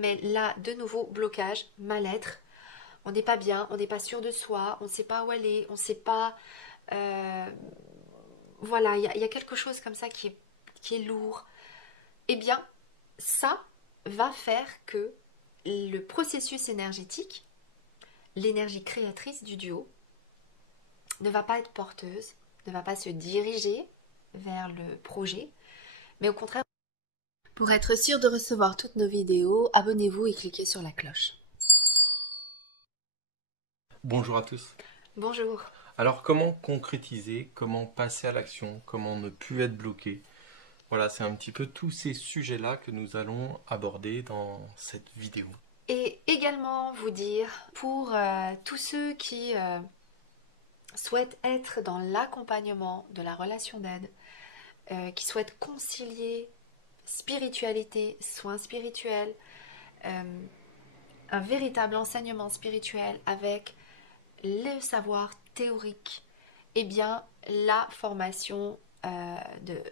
Mais là, de nouveau, blocage, mal-être. On n'est pas bien, on n'est pas sûr de soi, on ne sait pas où aller, on ne sait pas... euh, voilà, il y a quelque chose comme ça qui est lourd. Eh bien, ça va faire que le processus énergétique, l'énergie créatrice du duo, ne va pas être porteuse, ne va pas se diriger vers le projet, mais au contraire. Pour être sûr de recevoir toutes nos vidéos, abonnez-vous et cliquez sur la cloche. Bonjour à tous. Bonjour. Alors comment concrétiser, comment passer à l'action, comment ne plus être bloqué? Voilà, c'est un petit peu tous ces sujets-là que nous allons aborder dans cette vidéo. Et également vous dire, pour tous ceux qui souhaitent être dans l'accompagnement de la relation d'aide, qui souhaitent concilier spiritualité, soins spirituels, euh, un véritable enseignement spirituel avec le savoir théorique, eh bien la formation de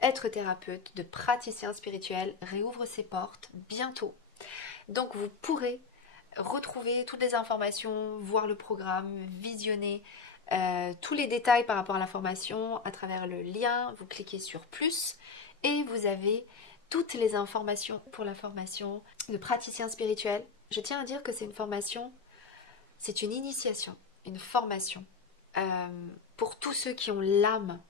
être thérapeute, de praticien spirituel réouvre ses portes bientôt. Donc vous pourrez retrouver toutes les informations, voir le programme, visionner tous les détails par rapport à la formation à travers le lien. Vous cliquez sur plus et vous avez toutes les informations pour la formation de praticien spirituel. Je tiens à dire que c'est une formation, c'est une initiation, une formation pour tous ceux qui ont l'âme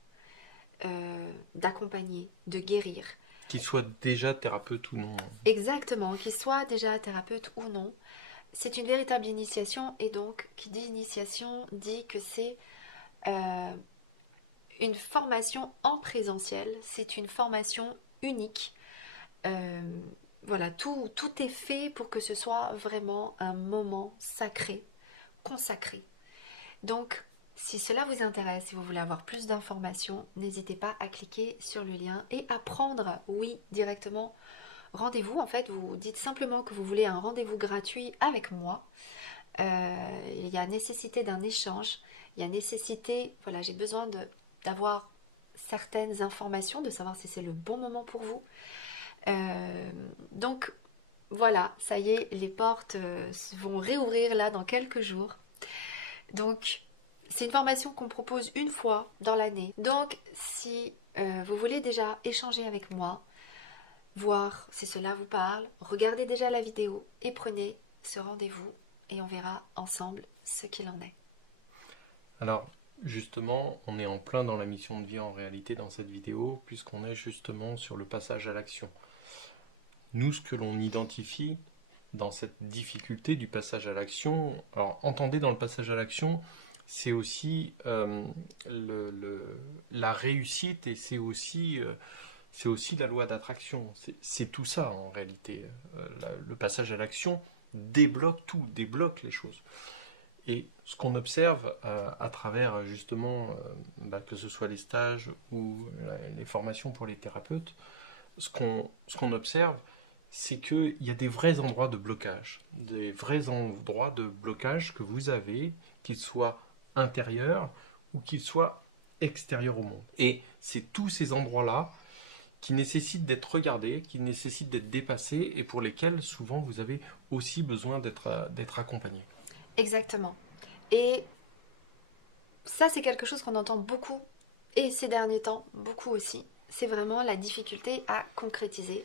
d'accompagner, de guérir. Qu'il soit déjà thérapeute ou non. Exactement, qu'ils soient déjà thérapeute ou non. C'est une véritable initiation et donc qui dit initiation dit que c'est euh, une formation en présentiel, c'est une formation unique. Euh, voilà, tout est fait pour que ce soit vraiment un moment sacré, consacré. Donc, si cela vous intéresse, si vous voulez avoir plus d'informations, n'hésitez pas à cliquer sur le lien et à prendre, oui, directement rendez-vous. En fait, vous dites simplement que vous voulez un rendez-vous gratuit avec moi. Il y a nécessité d'un échange, il y a nécessité, voilà, j'ai besoin d'avoir certaines informations, de savoir si c'est le bon moment pour vous. Donc voilà, ça y est, les portes vont réouvrir là dans quelques jours. Donc c'est une formation qu'on propose une fois dans l'année. Donc si vous voulez déjà échanger avec moi, voir si cela vous parle, regardez déjà la vidéo et prenez ce rendez-vous et on verra ensemble ce qu'il en est. Alors, justement, on est en plein dans la mission de vie en réalité dans cette vidéo, puisqu'on est justement sur le passage à l'action. Nous, ce que l'on identifie dans cette difficulté du passage à l'action, alors entendez dans le passage à l'action, c'est aussi la réussite et c'est aussi la loi d'attraction. C'est tout ça en réalité. Le passage à l'action débloque tout, débloque les choses. Et ce qu'on observe à travers justement, que ce soit les stages ou les formations pour les thérapeutes, ce qu'on observe, c'est qu'il y a des vrais endroits de blocage. Des vrais endroits de blocage que vous avez, qu'ils soient intérieurs ou qu'ils soient extérieurs au monde. Et c'est tous ces endroits-là qui nécessitent d'être regardés, qui nécessitent d'être dépassés et pour lesquels souvent vous avez aussi besoin d'être accompagné. Exactement. Et ça, c'est quelque chose qu'on entend beaucoup, et ces derniers temps, beaucoup aussi. C'est vraiment la difficulté à concrétiser,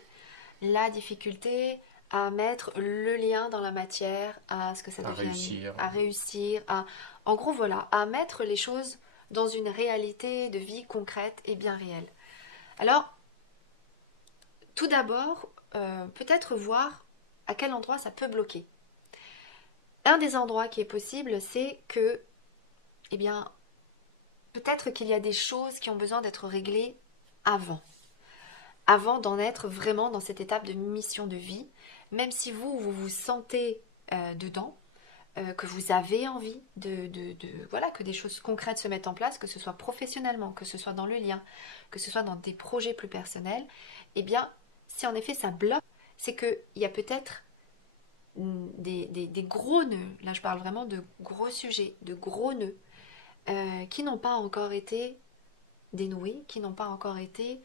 la difficulté à mettre le lien dans la matière, à ce que ça À devienne, réussir. à réussir, à, en gros, voilà, à mettre les choses dans une réalité de vie concrète et bien réelle. Alors, tout d'abord, peut-être voir à quel endroit ça peut bloquer. Un des endroits qui est possible, c'est que, eh bien, peut-être qu'il y a des choses qui ont besoin d'être réglées avant. Avant d'en être vraiment dans cette étape de mission de vie, même si vous vous sentez dedans, que vous avez envie voilà, que des choses concrètes se mettent en place, que ce soit professionnellement, que ce soit dans le lien, que ce soit dans des projets plus personnels, eh bien, si en effet ça bloque, c'est qu'il y a peut-être des gros nœuds, là je parle vraiment de gros sujets, de gros nœuds, qui n'ont pas encore été dénoués, qui n'ont pas encore été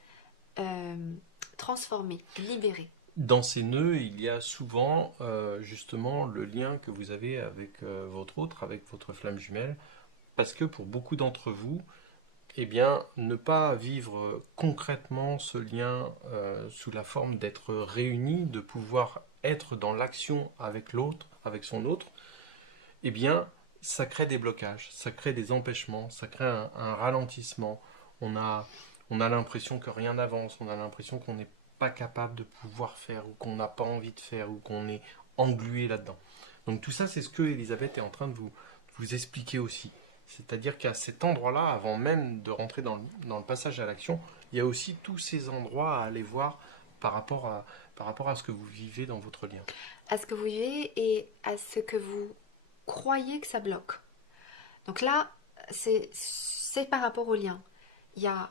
transformés, libérés. Dans ces nœuds, il y a souvent justement le lien que vous avez avec votre autre, avec votre flamme jumelle, parce que pour beaucoup d'entre vous, eh bien, ne pas vivre concrètement ce lien sous la forme d'être réunis, de pouvoir être dans l'action avec l'autre, avec son autre, eh bien, ça crée des blocages, ça crée des empêchements, ça crée un ralentissement. On a, on a l'impression que rien n'avance, on a l'impression qu'on n'est pas capable de pouvoir faire, ou qu'on n'a pas envie de faire, ou qu'on est englué là-dedans. Donc tout ça, c'est ce que Elisabeth est en train de vous expliquer aussi. C'est-à-dire qu'à cet endroit-là, avant même de rentrer dans le passage à l'action, il y a aussi tous ces endroits à aller voir par rapport par rapport à ce que vous vivez dans votre lien. À ce que vous vivez et à ce que vous croyez que ça bloque. Donc là, c'est par rapport au lien. Il y a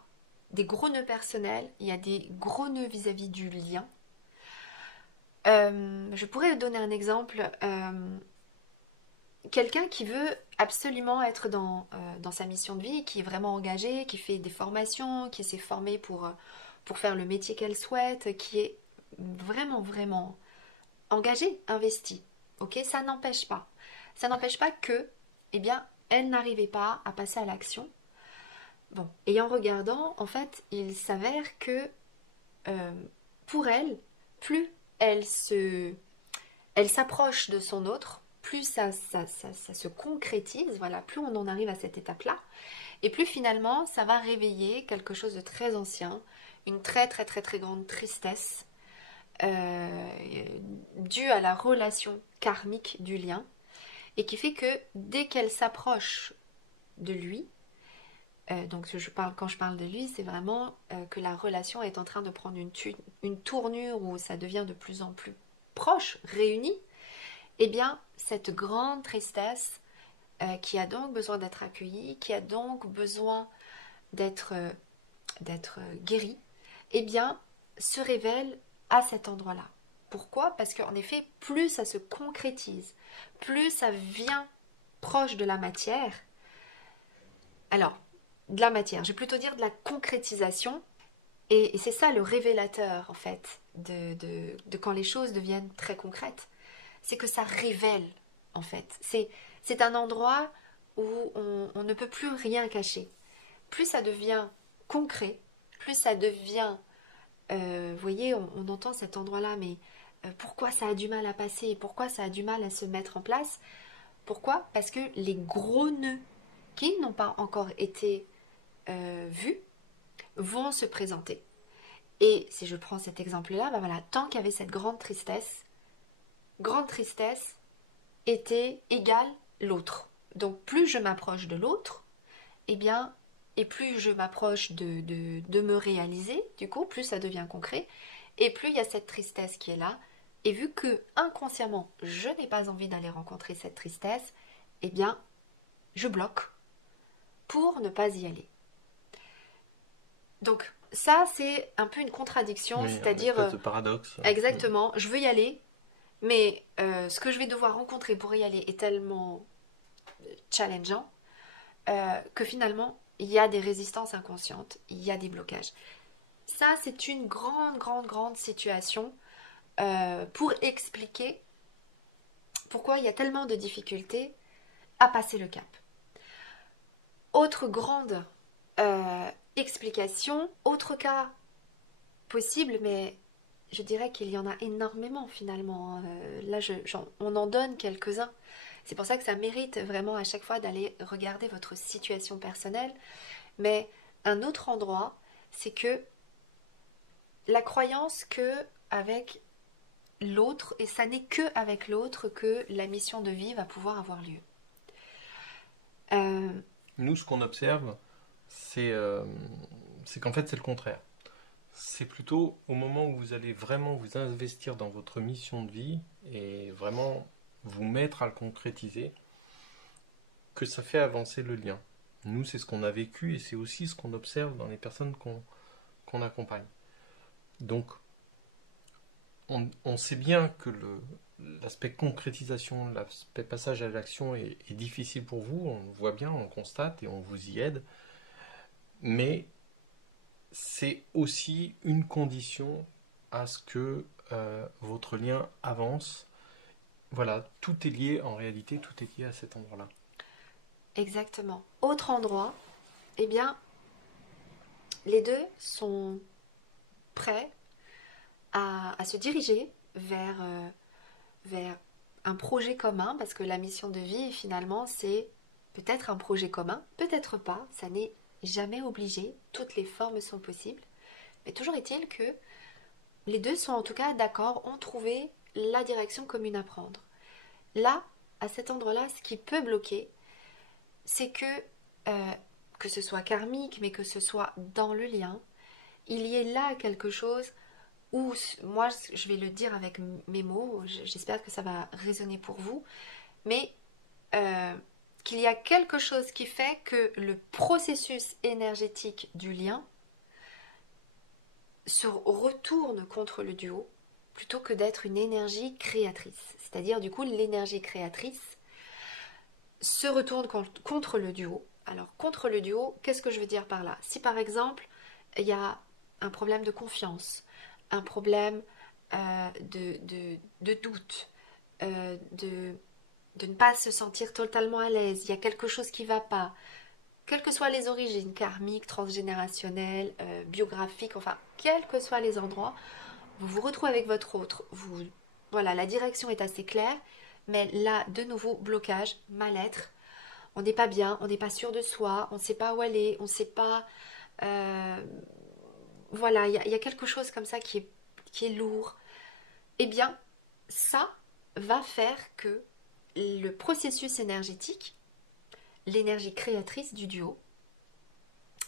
des gros nœuds personnels, il y a des gros nœuds vis-à-vis du lien. Je pourrais donner un exemple. Quelqu'un qui veut absolument être dans sa mission de vie, qui est vraiment engagé, qui fait des formations, qui s'est formé pour faire le métier qu'elle souhaite, qui est vraiment, vraiment engagé, investi. Ok, ça n'empêche pas. Ça n'empêche pas que, eh bien, elle n'arrivait pas à passer à l'action. Bon, et en regardant, en fait, il s'avère que euh, pour elle, plus elle s'approche de son autre, plus ça se concrétise, voilà, plus on en arrive à cette étape-là, et plus finalement ça va réveiller quelque chose de très ancien, une très très très très grande tristesse euh, due à la relation karmique du lien, et qui fait que dès qu'elle s'approche de lui, donc quand je parle de lui, c'est vraiment que la relation est en train de prendre une tournure où ça devient de plus en plus proche, réuni, eh bien, cette grande tristesse qui a donc besoin d'être accueillie, qui a donc besoin d'être guérie, eh bien, se révèle à cet endroit-là. Pourquoi? Parce qu'en effet, plus ça se concrétise, plus ça vient proche de la matière. Alors, de la matière, je vais plutôt dire de la concrétisation, et c'est ça le révélateur, en fait, de quand les choses deviennent très concrètes. C'est que ça révèle, en fait. C'est un endroit où on ne peut plus rien cacher. Plus ça devient concret, plus ça devient... vous voyez, on entend cet endroit-là, mais pourquoi ça a du mal à passer? Pourquoi ça a du mal à se mettre en place? Pourquoi? Parce que les gros nœuds qui n'ont pas encore été vus vont se présenter. Et si je prends cet exemple-là, ben voilà, tant qu'il y avait cette grande tristesse était égale l'autre. Donc plus je m'approche de l'autre, eh bien, et plus je m'approche de me réaliser, du coup, plus ça devient concret, et plus il y a cette tristesse qui est là. Et vu que inconsciemment, je n'ai pas envie d'aller rencontrer cette tristesse, eh bien, je bloque pour ne pas y aller. Donc, ça, c'est un peu une contradiction, Oui, un c'est-à-dire, espèce de paradoxe. exactement, je veux y aller, mais ce que je vais devoir rencontrer pour y aller est tellement challengeant que finalement, il y a des résistances inconscientes, il y a des blocages. Ça, c'est une grande, grande, grande situation pour expliquer pourquoi il y a tellement de difficultés à passer le cap. Autre grande explication, autre cas possible, mais je dirais qu'il y en a énormément finalement. Là, on en donne quelques-uns. C'est pour ça que ça mérite vraiment à chaque fois d'aller regarder votre situation personnelle. Mais un autre endroit, c'est que la croyance que avec l'autre, et ça n'est que avec l'autre que la mission de vie va pouvoir avoir lieu. Nous, ce qu'on observe, c'est qu'en fait, c'est le contraire. C'est plutôt au moment où vous allez vraiment vous investir dans votre mission de vie et vraiment vous mettre à le concrétiser que ça fait avancer le lien. Nous, c'est ce qu'on a vécu et c'est aussi ce qu'on observe dans les personnes qu'on accompagne. Donc, on sait bien que l'aspect concrétisation, l'aspect passage à l'action est difficile pour vous, on le voit bien, on le constate et on vous y aide, mais c'est aussi une condition à ce que votre lien avance. Voilà, tout est lié, en réalité, tout est lié à cet endroit-là. Exactement. Autre endroit, eh bien, les deux sont prêts à se diriger vers un projet commun, parce que la mission de vie, finalement, c'est peut-être un projet commun, peut-être pas, ça n'est jamais obligé, toutes les formes sont possibles, mais toujours est-il que les deux sont en tout cas d'accord, ont trouvé la direction commune à prendre. Là, à cet endroit-là, ce qui peut bloquer, c'est que ce soit karmique, mais que ce soit dans le lien, il y ait là quelque chose où, moi je vais le dire avec mes mots, j'espère que ça va résonner pour vous, mais qu'il y a quelque chose qui fait que le processus énergétique du lien se retourne contre le duo plutôt que d'être une énergie créatrice. C'est-à-dire du coup l'énergie créatrice se retourne contre le duo. Alors contre le duo, qu'est-ce que je veux dire par là? Si par exemple il y a un problème de confiance, un problème de doute, de ne pas se sentir totalement à l'aise, il y a quelque chose qui ne va pas, quelles que soient les origines, karmiques, transgénérationnelles, biographiques, enfin, quels que soient les endroits, vous vous retrouvez avec votre autre, voilà, la direction est assez claire, mais là, de nouveau, blocage, mal-être, on n'est pas bien, on n'est pas sûr de soi, on ne sait pas où aller, on ne sait pas... euh, voilà, il y a quelque chose comme ça qui est lourd. Eh bien, ça va faire que le processus énergétique, l'énergie créatrice du duo,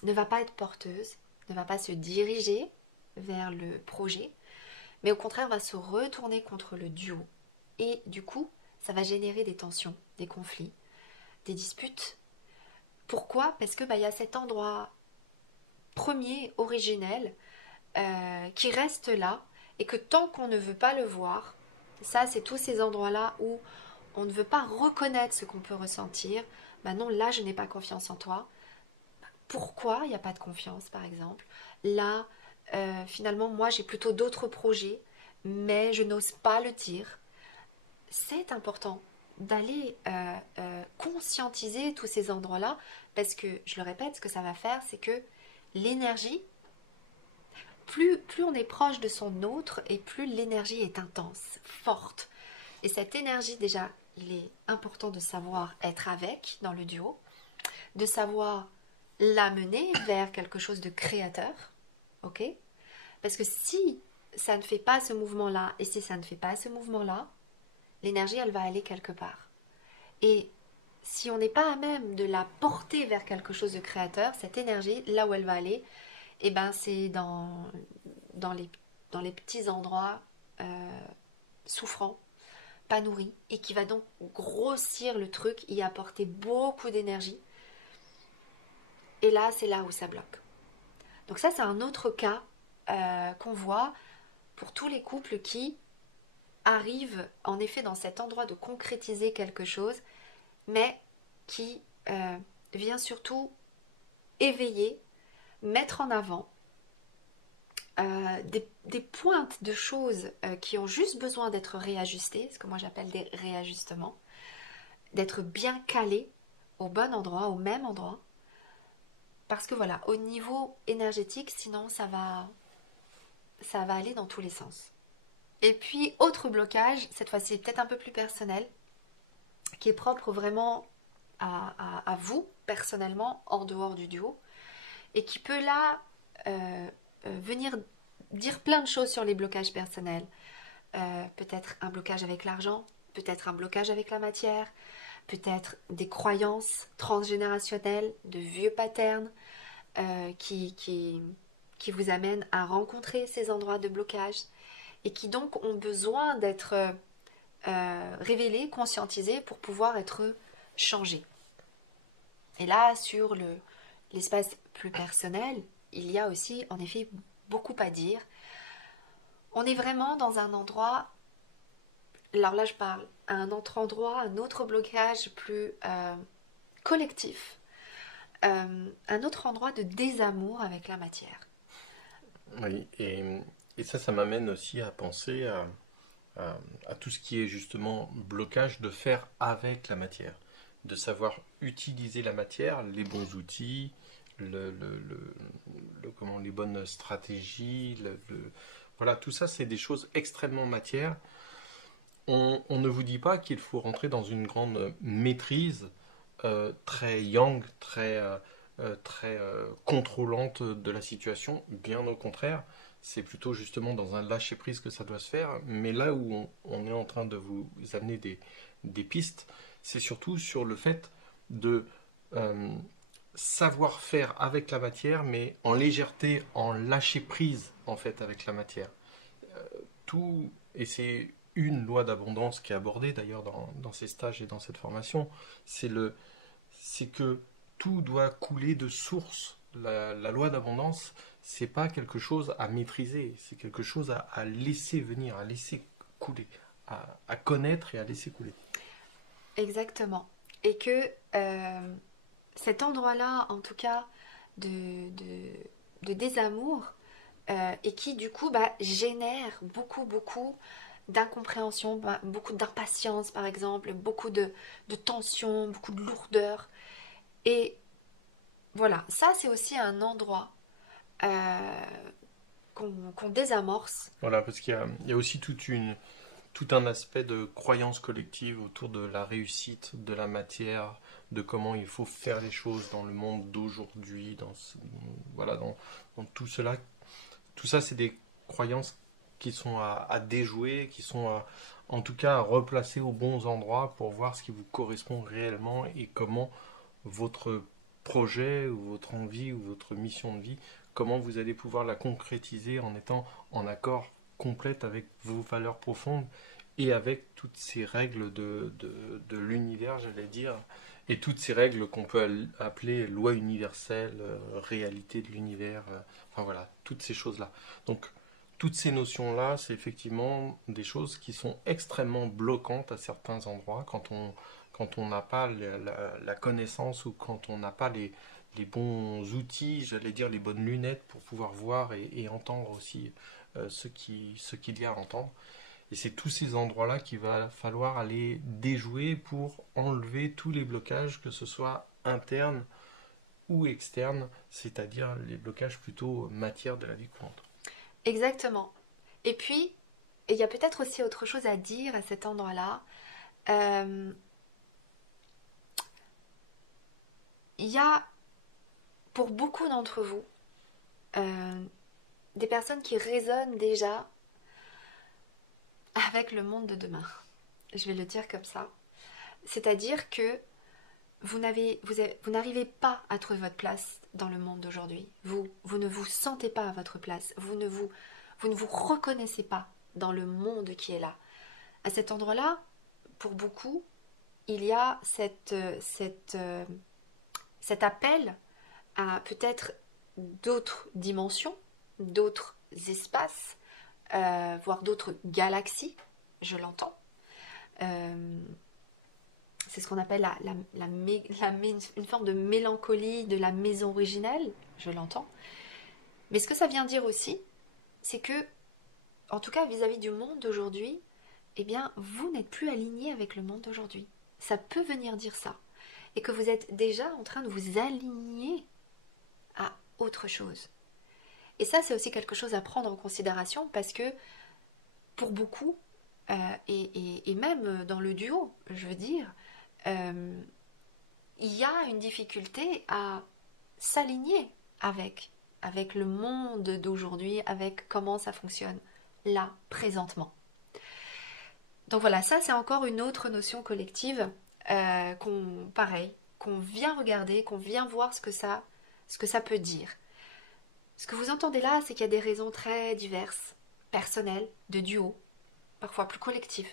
ne va pas être porteuse, ne va pas se diriger vers le projet, mais au contraire va se retourner contre le duo. Et du coup, ça va générer des tensions, des conflits, des disputes. Pourquoi? Parce que y a cet endroit premier, originel, qui reste là, et que tant qu'on ne veut pas le voir, ça c'est tous ces endroits-là où on ne veut pas reconnaître ce qu'on peut ressentir, non, là je n'ai pas confiance en toi. Pourquoi il n'y a pas de confiance, par exemple? Là, finalement, moi, j'ai plutôt d'autres projets, mais je n'ose pas le dire. C'est important d'aller conscientiser tous ces endroits-là, parce que, je le répète, ce que ça va faire, c'est que l'énergie, plus on est proche de son autre, et plus l'énergie est intense, forte. Et cette énergie, déjà, il est important de savoir être avec dans le duo, de savoir l'amener vers quelque chose de créateur, ok? Parce que si ça ne fait pas ce mouvement-là, et si ça ne fait pas ce mouvement-là, l'énergie, elle va aller quelque part. Et si on n'est pas à même de la porter vers quelque chose de créateur, cette énergie, là où elle va aller, eh ben c'est dans les petits endroits souffrants, pas nourris, et qui va donc grossir le truc, y apporter beaucoup d'énergie. Et là, c'est là où ça bloque. Donc ça, c'est un autre cas qu'on voit pour tous les couples qui arrivent en effet dans cet endroit de concrétiser quelque chose, mais qui vient surtout éveiller, mettre en avant des pointes de choses qui ont juste besoin d'être réajustées, ce que moi j'appelle des réajustements, d'être bien calées au bon endroit, au même endroit, parce que voilà, au niveau énergétique, sinon ça va aller dans tous les sens. Et puis, autre blocage, cette fois-ci peut-être un peu plus personnel, qui est propre vraiment à vous, personnellement, en dehors du duo, et qui peut là venir dire plein de choses sur les blocages personnels. Peut-être un blocage avec l'argent, peut-être un blocage avec la matière, peut-être des croyances transgénérationnelles, de vieux patterns qui vous amènent à rencontrer ces endroits de blocage et qui donc ont besoin d'être révélés, conscientisés pour pouvoir être changés. Et là, sur l'espace plus personnel, il y a aussi en effet beaucoup à dire. On est vraiment dans un endroit, alors là je parle à un autre endroit, un autre blocage plus collectif, un autre endroit de désamour avec la matière. Oui, et Et ça m'amène aussi à penser à tout ce qui est justement blocage de faire avec la matière, de savoir utiliser la matière, les bons outils, les bonnes stratégies, voilà, tout ça c'est des choses extrêmement matière. On ne vous dit pas qu'il faut rentrer dans une grande maîtrise très yang, très contrôlante de la situation. Bien au contraire, c'est plutôt justement dans un lâcher-prise que ça doit se faire. Mais là où on est en train de vous amener des pistes, c'est surtout sur le fait de euh, savoir faire avec la matière, mais en légèreté, en lâcher-prise en fait avec la matière. Tout, et c'est une loi d'abondance qui est abordée d'ailleurs dans ces stages et dans cette formation, c'est que tout doit couler de source. La loi d'abondance, c'est pas quelque chose à maîtriser, c'est quelque chose à laisser venir, à laisser couler, à connaître et à laisser couler. Exactement. Et que cet endroit-là, en tout cas, de désamour, et qui du coup génère beaucoup d'incompréhension, beaucoup d'impatience par exemple, beaucoup de tension, beaucoup de lourdeur. Et voilà, ça c'est aussi un endroit qu'on désamorce. Voilà, parce qu'il y a aussi tout un aspect de croyance collective autour de la réussite, de la matière, de comment il faut faire les choses dans le monde d'aujourd'hui, voilà, dans tout cela. Tout ça, c'est des croyances qui sont à déjouer, qui sont en tout cas à replacer aux bons endroits pour voir ce qui vous correspond réellement et comment votre projet ou votre envie ou votre mission de vie, comment vous allez pouvoir la concrétiser en étant en accord complète avec vos valeurs profondes et avec toutes ces règles de l'univers, j'allais dire, et toutes ces règles qu'on peut appeler loi universelle, réalité de l'univers, enfin voilà, toutes ces choses-là. Donc, toutes ces notions-là, c'est effectivement des choses qui sont extrêmement bloquantes à certains endroits quand on n'a pas la connaissance ou quand on n'a pas les bons outils, j'allais dire les bonnes lunettes pour pouvoir voir et entendre aussi ce qu'il y a à entendre. Et c'est tous ces endroits-là qu'il va falloir aller déjouer pour enlever tous les blocages, que ce soit internes ou externes, c'est-à-dire les blocages plutôt matière de la vie courante. Exactement. Et puis, il y a peut-être aussi autre chose à dire à cet endroit-là. Euh, Il y a pour beaucoup d'entre vous euh, des personnes qui résonnent déjà avec le monde de demain. Je vais le dire comme ça. C'est-à-dire que vous n'arrivez pas à trouver votre place dans le monde d'aujourd'hui. Vous ne vous sentez pas à votre place. Vous ne vous reconnaissez pas dans le monde qui est là. À cet endroit-là, pour beaucoup, il y a cet appel à peut-être d'autres dimensions, d'autres espaces, voire d'autres galaxies, je l'entends. Euh, c'est ce qu'on appelle une forme de mélancolie de la maison originelle, je l'entends. Mais ce que ça vient dire aussi, c'est que, en tout cas vis-à-vis du monde d'aujourd'hui, eh bien, vous n'êtes plus aligné avec le monde d'aujourd'hui. Ça peut venir dire ça. Et que vous êtes déjà en train de vous aligner à autre chose. Et ça, c'est aussi quelque chose à prendre en considération parce que pour beaucoup, et même dans le duo, je veux dire, euh, il y a une difficulté à s'aligner avec le monde d'aujourd'hui, avec comment ça fonctionne là, présentement. Donc voilà, ça c'est encore une autre notion collective qu'on vient regarder, qu'on vient voir ce que ça peut dire. Ce que vous entendez là, c'est qu'il y a des raisons très diverses, personnelles, de duo, parfois plus collectives,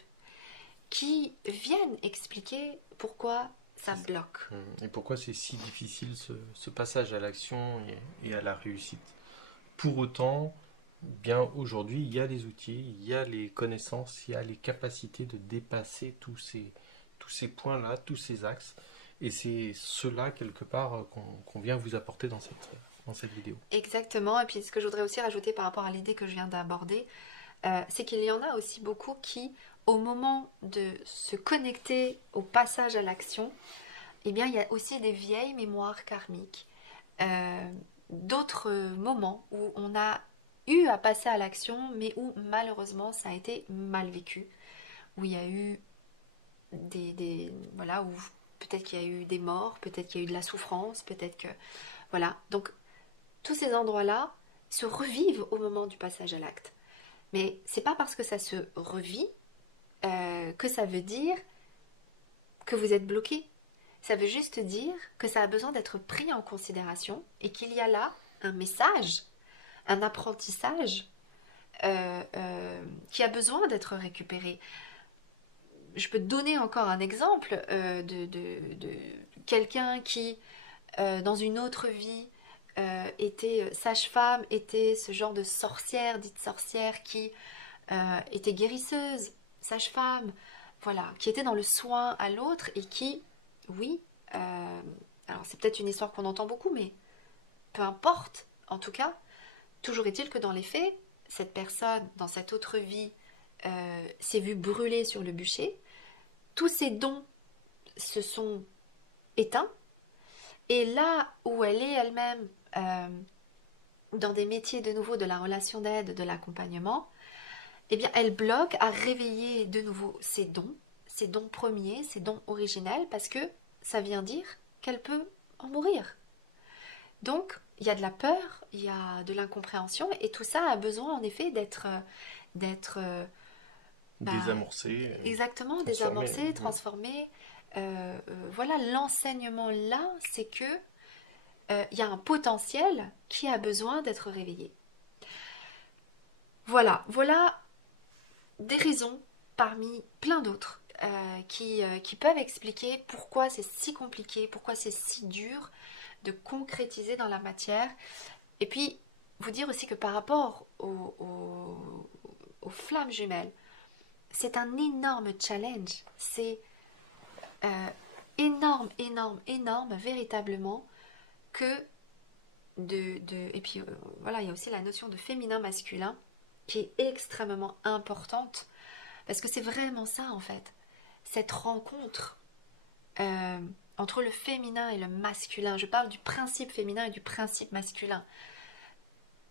qui viennent expliquer pourquoi ça bloque. Et pourquoi c'est si difficile ce passage à l'action et à la réussite. Pour autant, bien aujourd'hui, il y a les outils, il y a les connaissances, il y a les capacités de dépasser tous ces points-là, tous ces axes. Et c'est cela, quelque part, qu'on vient vous apporter dans dans cette vidéo. Exactement. Et puis ce que je voudrais aussi rajouter par rapport à l'idée que je viens d'aborder, c'est qu'il y en a aussi beaucoup qui, au moment de se connecter au passage à l'action, eh bien, il y a aussi des vieilles mémoires karmiques, d'autres moments où on a eu à passer à l'action, mais où malheureusement ça a été mal vécu, où il y a eu voilà, où peut-être qu'il y a eu des morts, peut-être qu'il y a eu de la souffrance, peut-être que voilà. Donc tous ces endroits-là se revivent au moment du passage à l'acte. Mais c'est pas parce que ça se revit que ça veut dire que vous êtes bloqué. Ça veut juste dire que ça a besoin d'être pris en considération et qu'il y a là un message, un apprentissage qui a besoin d'être récupéré. Je peux te donner encore un exemple de quelqu'un qui, dans une autre vie, était sage-femme, était ce genre de sorcière, dite sorcière, qui était guérisseuse, sage-femme, voilà, qui était dans le soin à l'autre et qui, oui, alors c'est peut-être une histoire qu'on entend beaucoup, mais peu importe, en tout cas, toujours est-il que dans les faits, cette personne, dans cette autre vie, s'est vue brûler sur le bûcher, tous ses dons se sont éteints, et là où elle est elle-même dans des métiers de nouveau de la relation d'aide, de l'accompagnement, eh bien elle bloque à réveiller de nouveau ses dons premiers, ses dons originels, parce que ça vient dire qu'elle peut en mourir. Donc il y a de la peur, il y a de l'incompréhension, et tout ça a besoin en effet d'être Désamorcé. Exactement, Transformé. désamorcé, transformé. Voilà, l'enseignement là, c'est que il y a un potentiel qui a besoin d'être réveillé. Voilà des raisons parmi plein d'autres qui peuvent expliquer pourquoi c'est si compliqué, pourquoi c'est si dur de concrétiser dans la matière. Et puis, vous dire aussi que par rapport aux flammes jumelles, c'est un énorme challenge. C'est énorme, véritablement, que et puis voilà, il y a aussi la notion de féminin-masculin qui est extrêmement importante, parce que c'est vraiment ça, en fait. Cette rencontre entre le féminin et le masculin. Je parle du principe féminin et du principe masculin.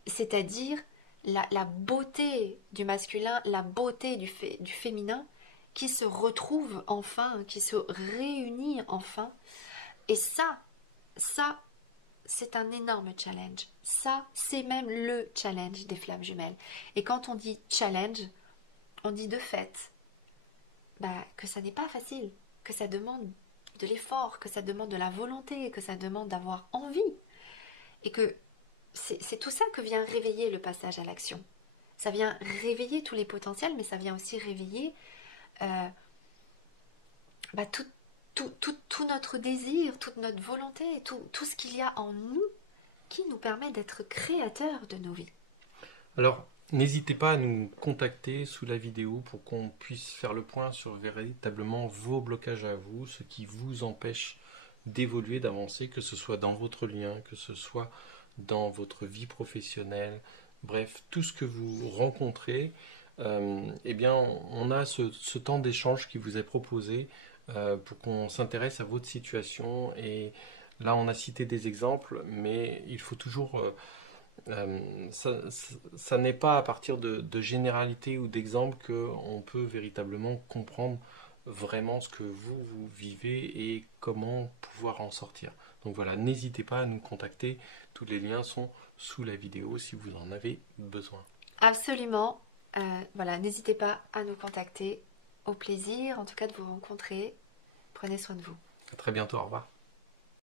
C'est-à-dire la beauté du masculin, la beauté du féminin qui se retrouve enfin, qui se réunit enfin. Et ça, c'est un énorme challenge. Ça, c'est même le challenge des flammes jumelles. Et quand on dit challenge, on dit de fait que ça n'est pas facile, que ça demande de l'effort, que ça demande de la volonté, que ça demande d'avoir envie. Et que c'est tout ça que vient réveiller le passage à l'action. Ça vient réveiller tous les potentiels, mais ça vient aussi réveiller tout notre désir, toute notre volonté, tout ce qu'il y a en nous qui nous permet d'être créateurs de nos vies. Alors, n'hésitez pas à nous contacter sous la vidéo pour qu'on puisse faire le point sur véritablement vos blocages à vous, ce qui vous empêche d'évoluer, d'avancer, que ce soit dans votre lien, que ce soit dans votre vie professionnelle, bref, tout ce que vous rencontrez, eh bien, on a ce temps d'échange qui vous est proposé pour qu'on s'intéresse à votre situation. Et là, on a cité des exemples, mais il faut toujours... ça n'est pas à partir de généralités ou d'exemples qu'on peut véritablement comprendre vraiment ce que vous vivez et comment pouvoir en sortir. Donc voilà, n'hésitez pas à nous contacter. Tous les liens sont sous la vidéo si vous en avez besoin. Absolument. Voilà, n'hésitez pas à nous contacter. Au plaisir, en tout cas, de vous rencontrer. Prenez soin de vous. À très bientôt, au revoir.